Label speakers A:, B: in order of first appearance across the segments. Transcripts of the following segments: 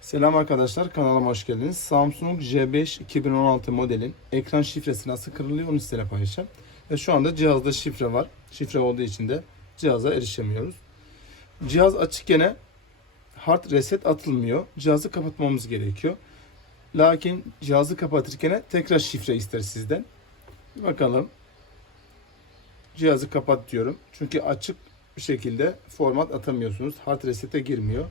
A: Selam arkadaşlar kanalıma hoş geldiniz. Samsung J5 2016 modelin ekran şifresi nasıl kırılıyor onu sizinle paylaşacağım. Ve şu anda cihazda şifre var. Şifre olduğu için de cihaza erişemiyoruz. Cihaz açık gene hard reset atılmıyor. Cihazı kapatmamız gerekiyor. Lakin cihazı kapatırken tekrar şifre ister sizden. Bakalım. Cihazı kapat diyorum. Çünkü açık bir şekilde format atamıyorsunuz. Hard resete girmiyor.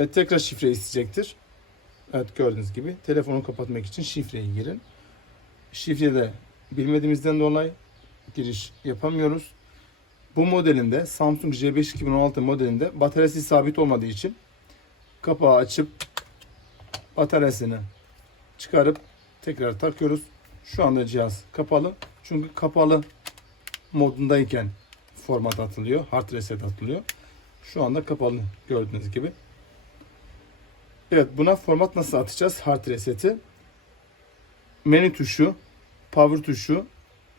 A: Evet, tekrar şifre isteyecektir. Evet gördüğünüz gibi telefonu kapatmak için şifreyi girin. Şifreyi de bilmediğimizden dolayı giriş yapamıyoruz. Bu modelinde Samsung J5 2016 modelinde bataryası sabit olmadığı için kapağı açıp bataryasını çıkarıp tekrar takıyoruz. Şu anda cihaz kapalı. Çünkü kapalı modundayken format atılıyor. Hard reset atılıyor. Şu anda kapalı gördüğünüz gibi. Evet buna format nasıl atacağız? Hard reset'i. Menü tuşu, power tuşu,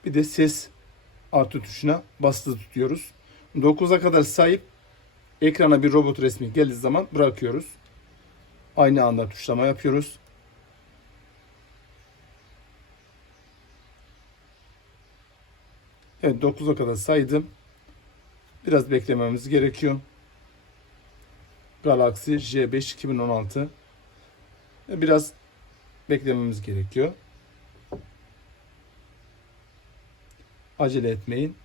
A: bir de ses artı tuşuna basılı tutuyoruz. 9'a kadar sayıp ekrana bir robot resmi geldiği zaman bırakıyoruz. Aynı anda tuşlama yapıyoruz. Evet 9'a kadar saydım. Biraz beklememiz gerekiyor. Galaxy J5 2016. Biraz beklememiz gerekiyor. Acele etmeyin.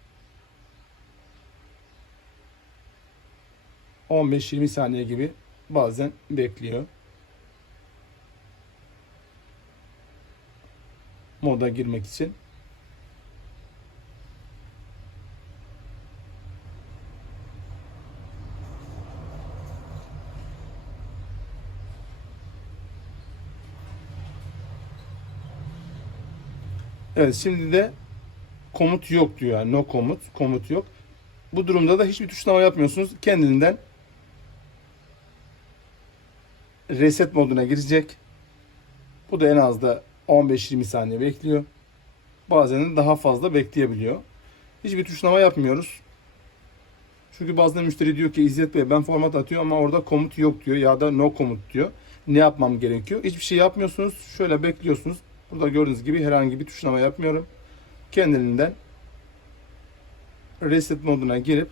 A: 15-20 saniye gibi bazen bekliyor. Moda girmek için. Evet şimdi de komut yok diyor yani no komut, komut yok. Bu durumda da hiçbir tuşlama yapmıyorsunuz. Kendinden reset moduna girecek. Bu da en az da 15-20 saniye bekliyor. Bazen daha fazla bekleyebiliyor. Hiçbir tuşlama yapmıyoruz. Çünkü bazen müşteri diyor ki İzzet Bey ben format atıyor ama orada komut yok diyor ya da no komut diyor. Ne yapmam gerekiyor? Hiçbir şey yapmıyorsunuz. Şöyle bekliyorsunuz. Burada gördüğünüz gibi herhangi bir tuşlama yapmıyorum. Kendiliğinden reset moduna girip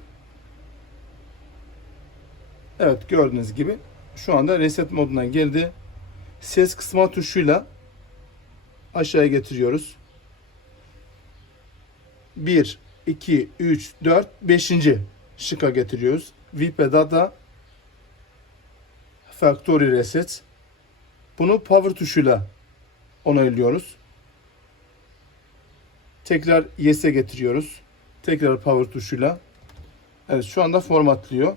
A: Evet gördüğünüz gibi şu anda reset moduna girdi. Ses kısma tuşuyla aşağıya getiriyoruz. 1, 2, 3, 4, 5. şıka getiriyoruz. VIP Data Factory Reset. Bunu power tuşuyla onaylıyoruz. Tekrar yes'e getiriyoruz. Tekrar power tuşuyla. Evet şu anda formatlıyor.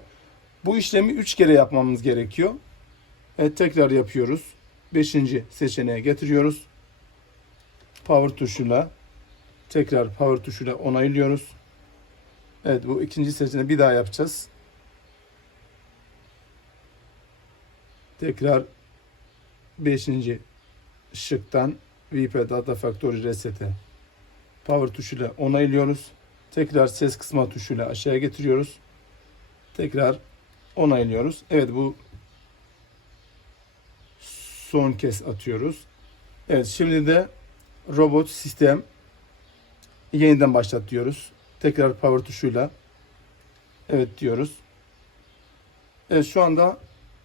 A: Bu işlemi 3 kere yapmamız gerekiyor. Evet tekrar yapıyoruz. 5. seçeneğe getiriyoruz. Power tuşuyla tekrar power tuşuyla onaylıyoruz. Evet bu ikinci seçeneği bir daha yapacağız. Tekrar 5. şıktan VP Data Factory Reset'e power tuşuyla onaylıyoruz. Tekrar ses kısma tuşuyla aşağıya getiriyoruz. Tekrar onaylıyoruz. Evet bu son kez atıyoruz. Evet şimdi de robot sistem yeniden başlat diyoruz. Tekrar power tuşuyla evet diyoruz. Evet şu anda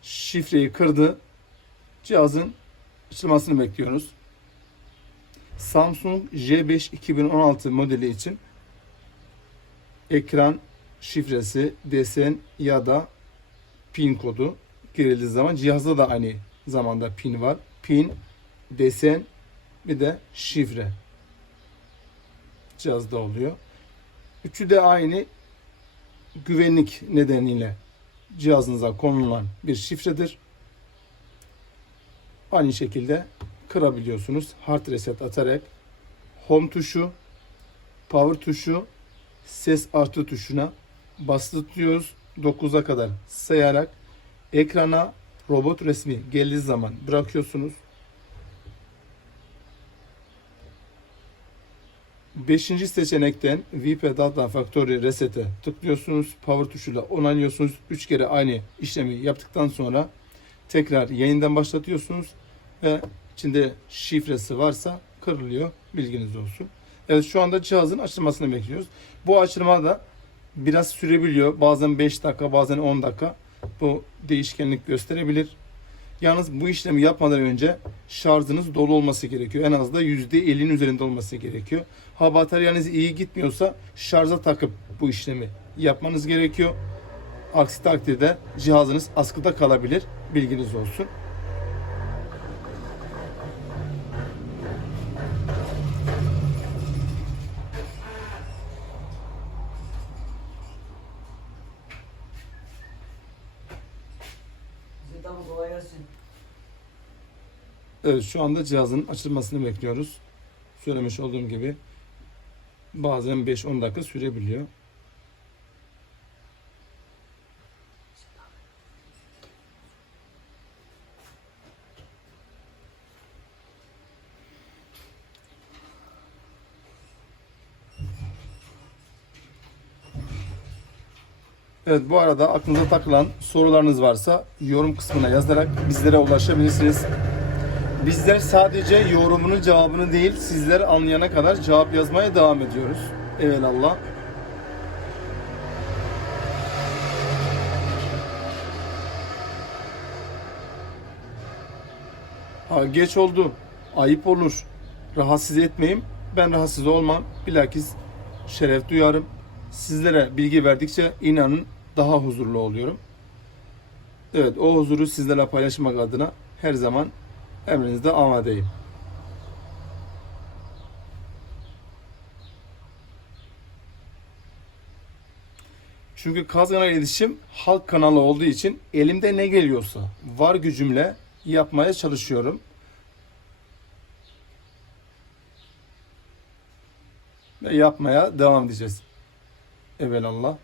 A: şifreyi kırdı. Cihazın açılmasını bekliyoruz. Samsung J5 2016 modeli için ekran şifresi, desen ya da pin kodu girildiği zaman cihazda da aynı zamanda pin var. Pin, desen bir de şifre cihazda oluyor. Üçü de aynı güvenlik nedeniyle cihazınıza konulan bir şifredir. Aynı şekilde kırabiliyorsunuz. Hard reset atarak home tuşu, power tuşu, ses artı tuşuna basılı tutuyoruz. 9'a kadar sayarak ekrana robot resmi geldiği zaman bırakıyorsunuz. Beşinci seçenekten VP Data Factory Reset'e tıklıyorsunuz. Power tuşuyla onaylıyorsunuz. 3 kere aynı işlemi yaptıktan sonra Tekrar yayından başlatıyorsunuz ve içinde şifresi varsa kırılıyor. Bilginiz olsun. Evet şu anda cihazın açılmasını bekliyoruz. Bu açılma da biraz sürebiliyor. Bazen 5 dakika bazen 10 dakika. Bu değişkenlik gösterebilir. Yalnız bu işlemi yapmadan önce şarjınız dolu olması gerekiyor. En az da %50'nin üzerinde olması gerekiyor. Ha bataryanız iyi gitmiyorsa şarja takıp bu işlemi yapmanız gerekiyor. Aksi takdirde cihazınız askıda kalabilir. Bilginiz olsun. Evet şu anda cihazın açılmasını bekliyoruz. Söylemiş olduğum gibi bazen 5-10 dakika sürebiliyor. Evet bu arada aklınıza takılan sorularınız varsa yorum kısmına yazarak bizlere ulaşabilirsiniz. Bizler sadece yorumunun cevabını değil sizler anlayana kadar cevap yazmaya devam ediyoruz. Evelallah. Ha, geç oldu. Ayıp olur. Rahatsız etmeyeyim. Ben rahatsız olmam. Bilakis şeref duyarım. Sizlere bilgi verdikçe inanın daha huzurlu oluyorum. Evet o huzuru sizlerle paylaşmak adına her zaman emrinizde amadeyim. Çünkü Kazgan'a iletişim halk kanalı olduğu için elimde ne geliyorsa var gücümle yapmaya çalışıyorum. Ve yapmaya devam edeceğiz. Evelallah.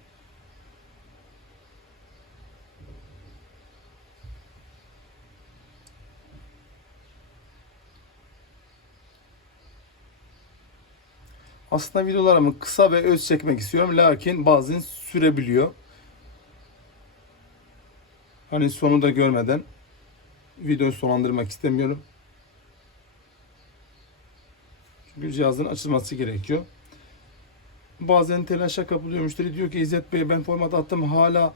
A: Aslında videolarımı kısa ve öz çekmek istiyorum. Lakin bazen sürebiliyor. Hani sonu da görmeden videoyu sonlandırmak istemiyorum. Çünkü cihazın açılması gerekiyor. Bazen telaşa kapılıyor. Müşteri diyor ki İzzet Bey ben format attım hala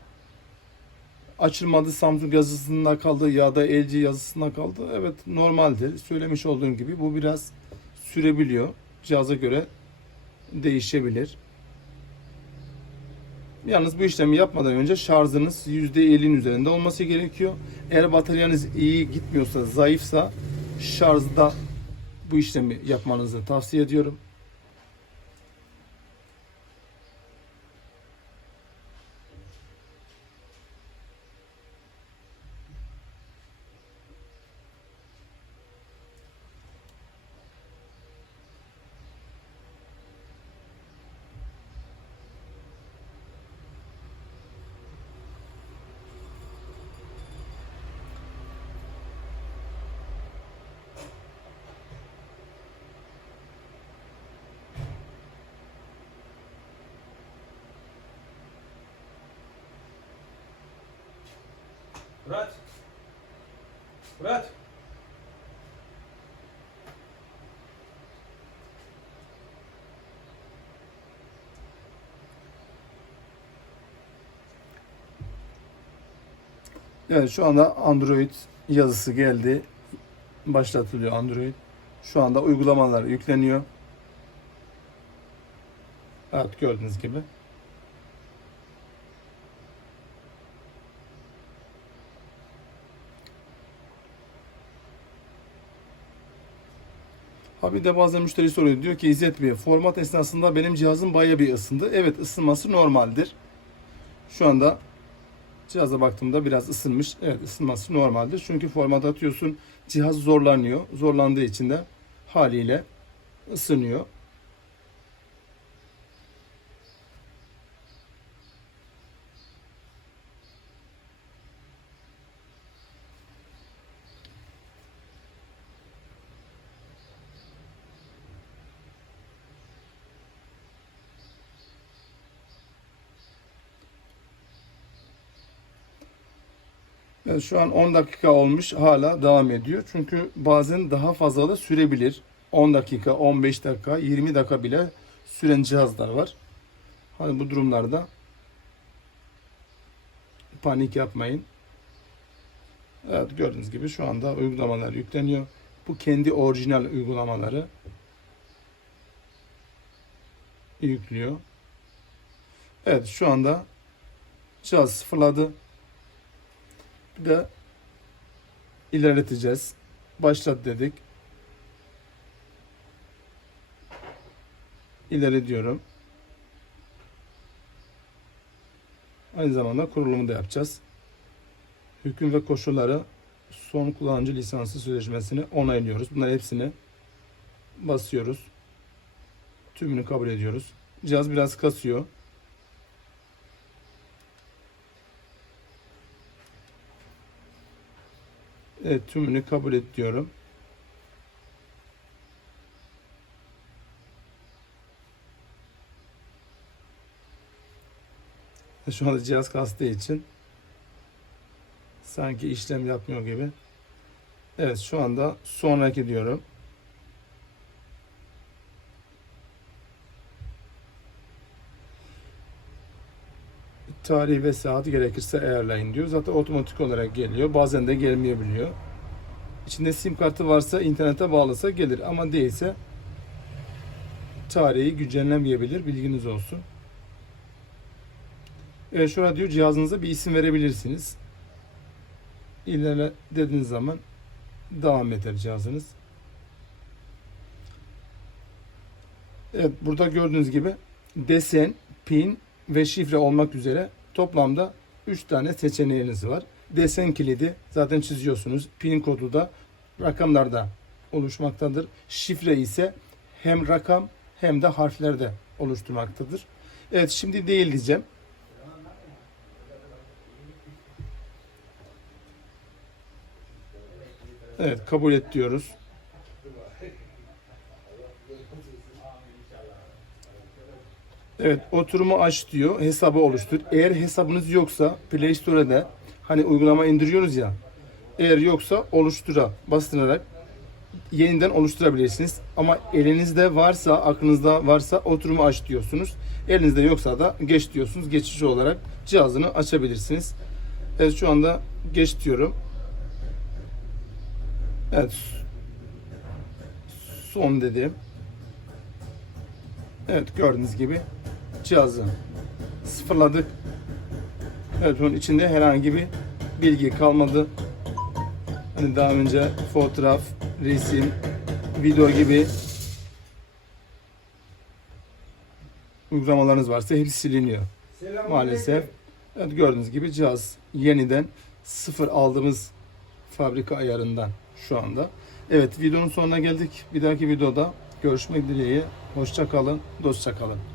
A: açılmadı. Samsung yazısında kaldı ya da LG yazısında kaldı. Evet normaldir. Söylemiş olduğum gibi bu biraz sürebiliyor. Cihaza göre değişebilir. Yalnız bu işlemi yapmadan önce şarjınız %50'nin üzerinde olması gerekiyor. Eğer bataryanız iyi gitmiyorsa, zayıfsa şarjda bu işlemi yapmanızı tavsiye ediyorum.
B: Murat. Murat.
A: Evet şu anda Android yazısı geldi. Başlatılıyor Android. Şu anda uygulamalar yükleniyor. Evet gördüğünüz gibi. Ha bir de bazen müşteri soruyor. Diyor ki İzzet Bey format esnasında benim cihazım bayağı bir ısındı. Evet ısınması normaldir. Şu anda cihaza baktığımda biraz ısınmış. Evet ısınması normaldir. Çünkü format atıyorsun cihaz zorlanıyor. Zorlandığı için de haliyle ısınıyor. Şu an 10 dakika olmuş hala devam ediyor. Çünkü bazen daha fazla da sürebilir. 10 dakika, 15 dakika, 20 dakika bile süren cihazlar var. Hani bu durumlarda panik yapmayın. Evet gördüğünüz gibi şu anda uygulamalar yükleniyor. Bu kendi orijinal uygulamaları yüklüyor. Evet şu anda cihaz sıfırladı. De ilerleteceğiz. Başlat dedik. İleri diyorum. Aynı zamanda kurulumu da yapacağız. Hüküm ve koşulları son kullanıcı lisansı sözleşmesini onaylıyoruz. Bunların hepsini basıyoruz. Tümünü kabul ediyoruz. Cihaz biraz kasıyor. Evet tümünü kabul et diyorum. Şu anda cihaz kastığı için sanki işlem yapmıyor gibi. Evet şu anda sonraki diyorum. Tarihi ve saati gerekirse ayarlayın diyor. Zaten otomatik olarak geliyor. Bazen de gelmeyebiliyor. İçinde sim kartı varsa internete bağlasa gelir ama değilse tarihi güncellemeyebilir. Bilginiz olsun. Evet şurada diyor cihazınıza bir isim verebilirsiniz. İlerle dediğiniz zaman devam eder cihazınız. Evet burada gördüğünüz gibi desen, pin ve şifre olmak üzere toplamda 3 tane seçeneğiniz var. Desen kilidi zaten çiziyorsunuz. Pin kodu da rakamlarda oluşmaktadır. Şifre ise hem rakam hem de harflerde oluşturmaktadır. Evet şimdi değil diyeceğim. Evet kabul et diyoruz. Evet oturumu aç diyor. Hesabı oluştur. Eğer hesabınız yoksa Play Store'da hani uygulama indiriyoruz ya. Eğer yoksa oluştura bastırarak yeniden oluşturabilirsiniz. Ama elinizde varsa, aklınızda varsa oturumu aç diyorsunuz. Elinizde yoksa da geç diyorsunuz. Geçici olarak cihazını açabilirsiniz. Evet şu anda geç diyorum. Evet. Son dedim. Evet gördüğünüz gibi cihazı sıfırladık. Evet bunun içinde herhangi bir bilgi kalmadı. Hani daha önce fotoğraf, resim, video gibi uygulamalarınız varsa hepsi siliniyor. Maalesef. Evet gördüğünüz gibi cihaz yeniden sıfır aldığımız fabrika ayarından şu anda. Evet videonun sonuna geldik. Bir dahaki videoda görüşmek dileğiyle. Hoşça kalın, dostça kalın.